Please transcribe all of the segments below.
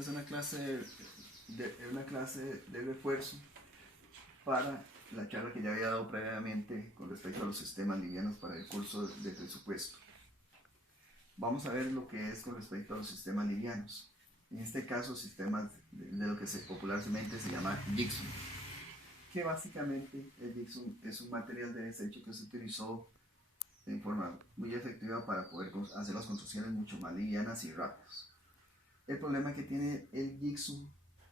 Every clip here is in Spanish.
esta es una clase de refuerzo para la charla que ya había dado previamente con respecto a los sistemas livianos para el curso de presupuesto. Vamos a ver lo que es con respecto a los sistemas livianos. En este caso, sistemas de lo que popularmente se llama gypsum. Que básicamente el gypsum es un material de desecho que se utilizó en forma muy efectiva para poder hacer las construcciones mucho más livianas y rápidas. El problema que tiene el gypsum,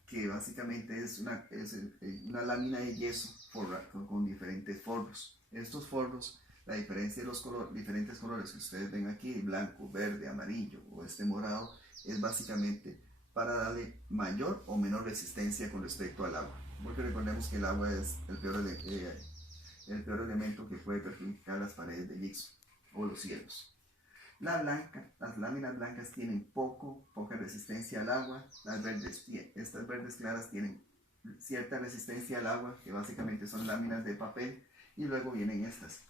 que básicamente es una lámina de yeso con diferentes forros. Estos forros, la diferencia de los diferentes colores que ustedes ven aquí, blanco, verde, amarillo o este morado, es básicamente para darle mayor o menor resistencia con respecto al agua. Porque recordemos que el agua es el peor elemento que puede perjudicar las paredes de gypsum o los cielos. Las láminas blancas tienen poca resistencia al agua. Estas verdes claras tienen cierta resistencia al agua, que básicamente son láminas de papel, y luego vienen estas,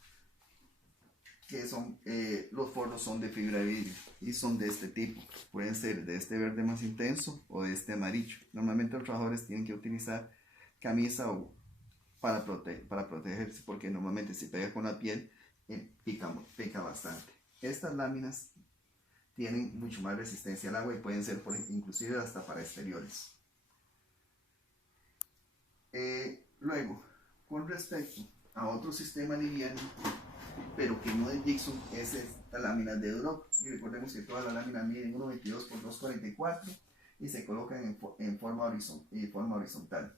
que son, los forros son de fibra de vidrio y son de este tipo. Pueden ser de este verde más intenso o de este amarillo. Normalmente los trabajadores tienen que utilizar camisa para protegerse, porque normalmente si pega con la piel pica bastante. Estas láminas tienen mucho más resistencia al agua y pueden ser inclusive hasta para exteriores. Luego, con respecto a otro sistema liviano, pero que no es gypsum, es esta lámina de Duroc. Y recordemos que todas las láminas miden 1,22 por 2,44 y se colocan en forma horizontal.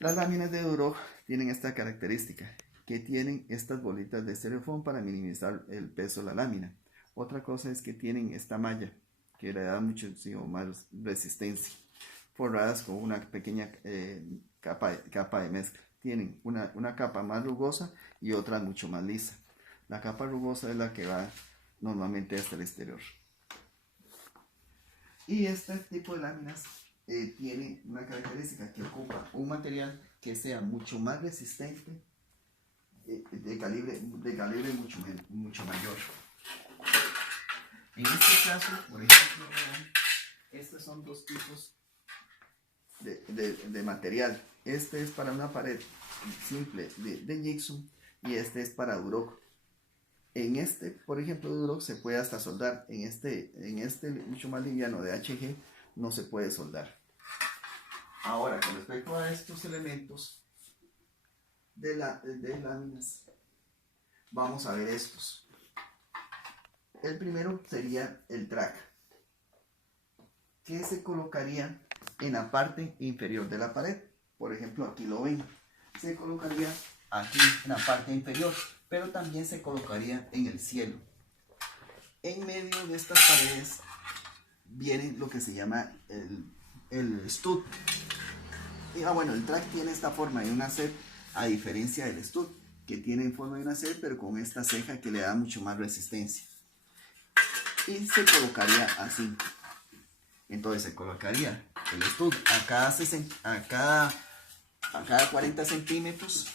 Las láminas de Duroc tienen esta característica, que tienen estas bolitas de estereofón para minimizar el peso de la lámina. Otra cosa es que tienen esta malla, que le da muchísimo más resistencia, forradas con una pequeña capa de mezcla. Tienen una capa más rugosa y otra mucho más lisa. La capa rugosa es la que va normalmente hasta el exterior. Y este tipo de láminas tiene una característica, que ocupa un material que sea mucho más resistente, de calibre mucho mayor. En este caso, por ejemplo, estos son dos tipos de material. Este es para una pared simple de gypsum y este es para Duroc. En este, por ejemplo, de Duroc se puede hasta soldar. En este mucho más liviano de HG no se puede soldar. Ahora, con respecto a estos elementos de láminas, vamos a ver estos. El primero sería el track, que se colocaría en la parte inferior de la pared. Por ejemplo, aquí lo ven, se colocaría aquí en la parte inferior, pero también se colocaría en el cielo. En medio de estas paredes viene lo que se llama el stud. Bueno, el track tiene esta forma de una C, a diferencia del stud, que tiene forma de una C, pero con esta ceja que le da mucho más resistencia. Y se colocaría así. Entonces se colocaría el stud a cada 40 centímetros,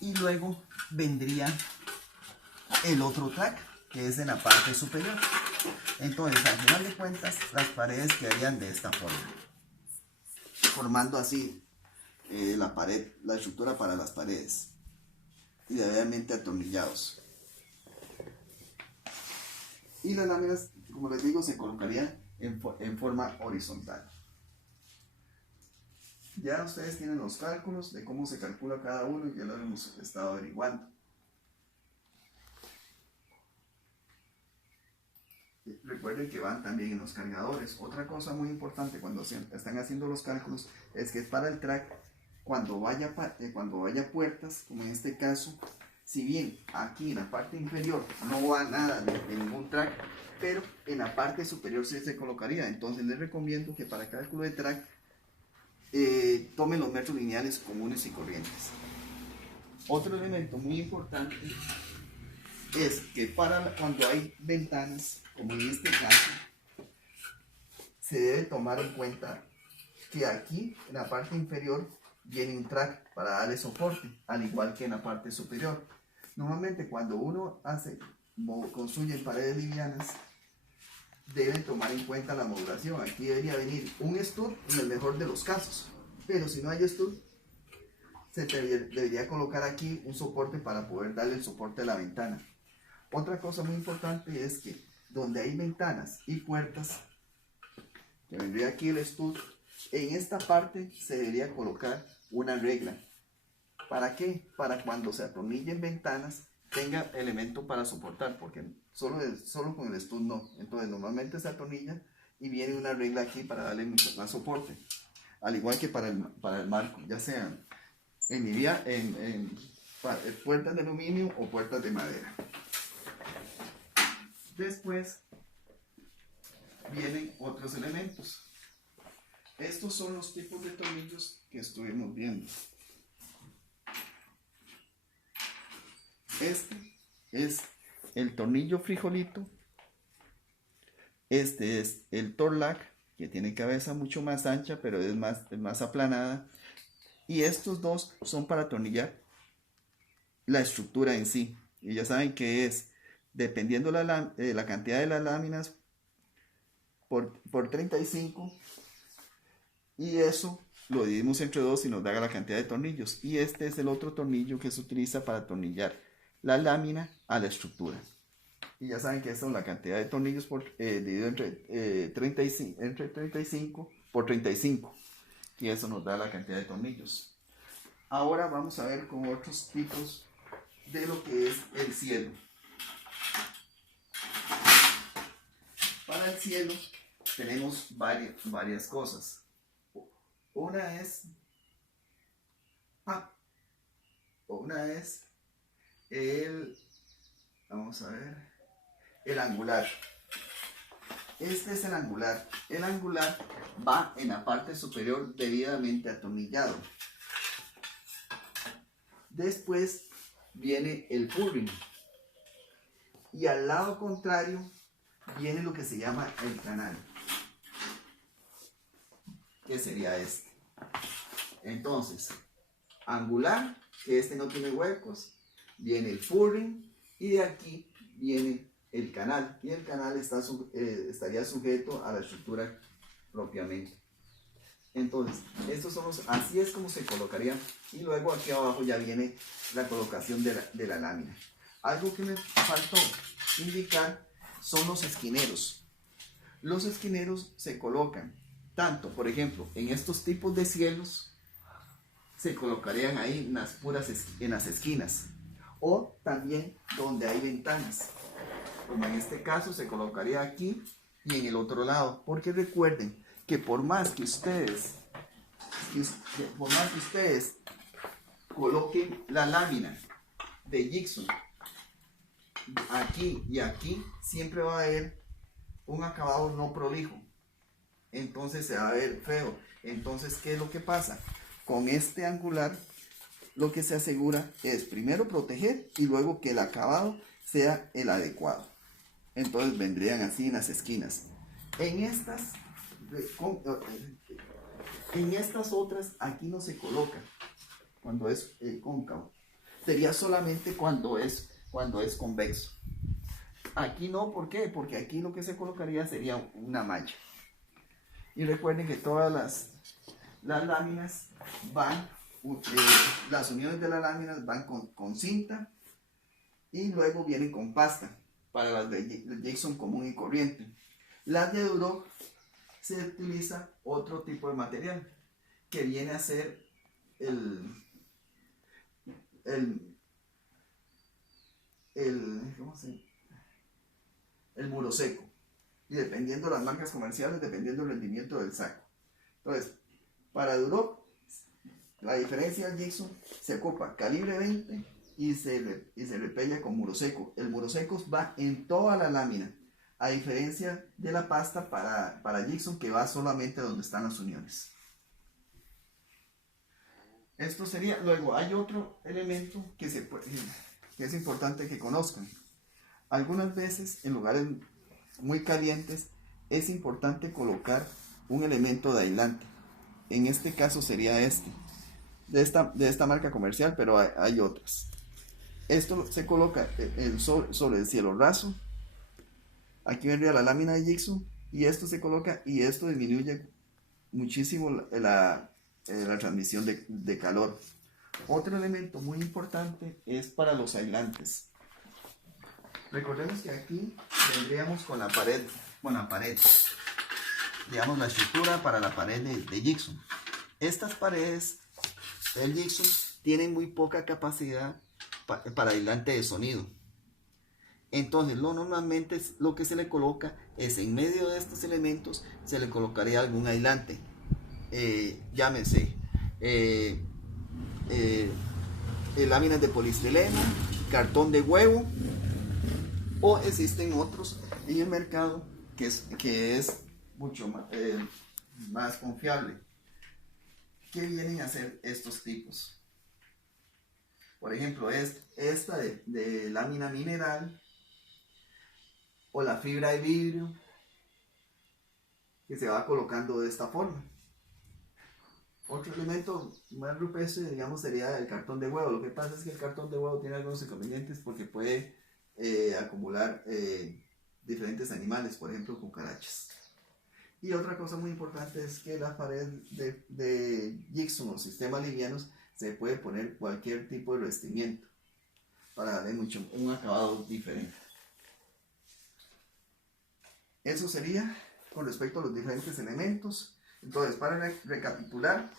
y luego vendría el otro track, que es en la parte superior. Entonces, al final de cuentas, las paredes quedarían de esta forma, formando así la estructura para las paredes, y debidamente atornillados. Y las láminas, como les digo, se colocarían en forma horizontal. Ya ustedes tienen los cálculos de cómo se calcula cada uno y ya lo hemos estado averiguando. Recuerden que van también en los cargadores. Otra cosa muy importante cuando están haciendo los cálculos es que para el track, cuando vaya puertas, como en este caso, si bien aquí en la parte inferior no va nada de ningún track, pero en la parte superior sí se colocaría. Entonces les recomiendo que para cálculo de track tomen los metros lineales comunes y corrientes. Otro elemento muy importante es que cuando hay ventanas, como en este caso, se debe tomar en cuenta que aquí en la parte inferior viene un track para darle soporte, al igual que en la parte superior. Normalmente cuando uno construye paredes livianas, deben tomar en cuenta la modulación. Aquí debería venir un stud en el mejor de los casos, pero si no hay stud, se debería colocar aquí un soporte para poder darle el soporte a la ventana. Otra cosa muy importante es que donde hay ventanas y puertas, que vendría aquí el stud, en esta parte se debería colocar una regla. ¿Para qué? Para cuando se atornillen ventanas tenga elemento para soportar, porque solo con el stud no. Entonces normalmente se atornilla y viene una regla aquí para darle mucho más soporte. Al igual que para el marco, ya sean puertas de aluminio o puertas de madera. Después vienen otros elementos. Estos son los tipos de tornillos que estuvimos viendo. Este es el tornillo frijolito. Este es el Torlac, que tiene cabeza mucho más ancha, pero es más aplanada. Y estos dos son para atornillar la estructura en sí. Y ya saben que es, dependiendo la cantidad de las láminas, por 35. Y eso lo dividimos entre 2 y nos da la cantidad de tornillos. Y este es el otro tornillo que se utiliza para atornillar la lámina a la estructura. Y ya saben que esa es la cantidad de tornillos dividido entre 35 por 35. Y eso nos da la cantidad de tornillos. Ahora vamos a ver con otros tipos de lo que es el cielo. Para el cielo tenemos varias cosas. Una es el angular. Este es el angular. El angular va en la parte superior debidamente atornillado. Después viene el purring. Y al lado contrario viene lo que se llama el canal, que sería este. Entonces, angular, que este no tiene huecos, viene el purring y de aquí viene el canal. Y el canal estaría sujeto a la estructura propiamente. Entonces, así es como se colocaría. Y luego aquí abajo ya viene la colocación de la lámina. Algo que me faltó indicar son los esquineros. Los esquineros se colocan tanto, por ejemplo, en estos tipos de cielos, se colocarían ahí en las esquinas, o también donde hay ventanas, como en este caso se colocaría aquí y en el otro lado, porque recuerden que por más que ustedes coloquen la lámina de Gibson aquí y aquí, siempre va a haber un acabado no prolijo, entonces se va a ver feo. Entonces, ¿qué es lo que pasa? Con este angular lo que se asegura es primero proteger y luego que el acabado sea el adecuado. Entonces vendrían así en las esquinas. En estas otras aquí no se coloca cuando es cóncavo. Sería solamente cuando es convexo. Aquí no, ¿por qué? Porque aquí lo que se colocaría sería una malla. Y recuerden que todas las láminas van, las uniones de las láminas van con cinta y luego vienen con pasta para las de Gibson común y corriente. Las de Duroc se utiliza otro tipo de material que viene a ser el muro seco, y dependiendo de las marcas comerciales, dependiendo del rendimiento del saco. Entonces, para Duroc, la diferencia del Gibson se ocupa calibre 20 y se repella con muro seco. El muro seco va en toda la lámina, a diferencia de la pasta para Gibson, que va solamente donde están las uniones. Esto sería. Luego hay otro elemento que es importante que conozcan. Algunas veces en lugares muy calientes es importante colocar un elemento de aislante. En este caso sería de esta marca comercial, pero hay otras. Esto se coloca sobre el cielo raso Aquí vendría la lámina de Jigsaw y esto se coloca y esto disminuye muchísimo la transmisión de calor. Otro elemento muy importante es para los aislantes. Recordemos que aquí vendríamos con la pared, digamos la estructura para la pared de Jigsaw. Estas paredes del Jigsaw tienen muy poca capacidad para aislante de sonido. Entonces normalmente lo que se le coloca es en medio de estos elementos se le colocaría algún aislante. Llámese láminas de poliestileno, cartón de huevo, o existen otros en el mercado que es mucho más confiable. ¿Qué vienen a hacer estos tipos? Por ejemplo, esta de lámina mineral o la fibra de vidrio que se va colocando de esta forma. Otro elemento más rupestre, digamos, sería el cartón de huevo. Lo que pasa es que el cartón de huevo tiene algunos inconvenientes porque puede acumular diferentes animales, por ejemplo, cucarachas. Y otra cosa muy importante es que la pared de Jigsaw o sistemas livianos se puede poner cualquier tipo de revestimiento para darle un acabado diferente. Eso sería con respecto a los diferentes elementos. Entonces, para recapitular,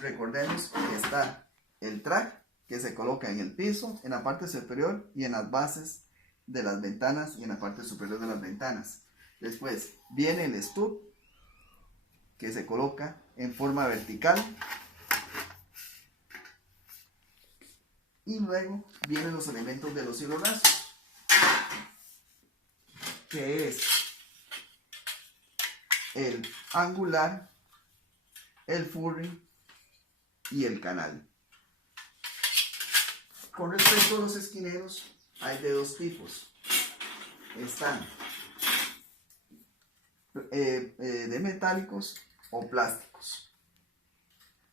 recordemos que está el track que se coloca en el piso, en la parte superior y en las bases de las ventanas y en la parte superior de las ventanas. Después viene el stud que se coloca en forma vertical. Y luego vienen los elementos de los cielorrazos, que es el angular, el furring y el canal. Con respecto a los esquineros, hay de dos tipos. Están de metálicos o plásticos.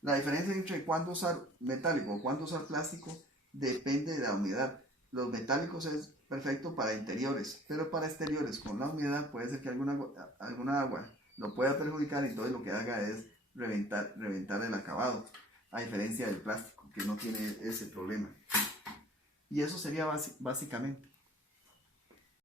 La diferencia entre cuándo usar metálico o cuándo usar plástico depende de la humedad. Los metálicos es perfecto para interiores, pero para exteriores con la humedad puede ser que alguna agua lo pueda perjudicar y entonces lo que haga es reventar el acabado, a diferencia del plástico que no tiene ese problema. Y eso sería básicamente.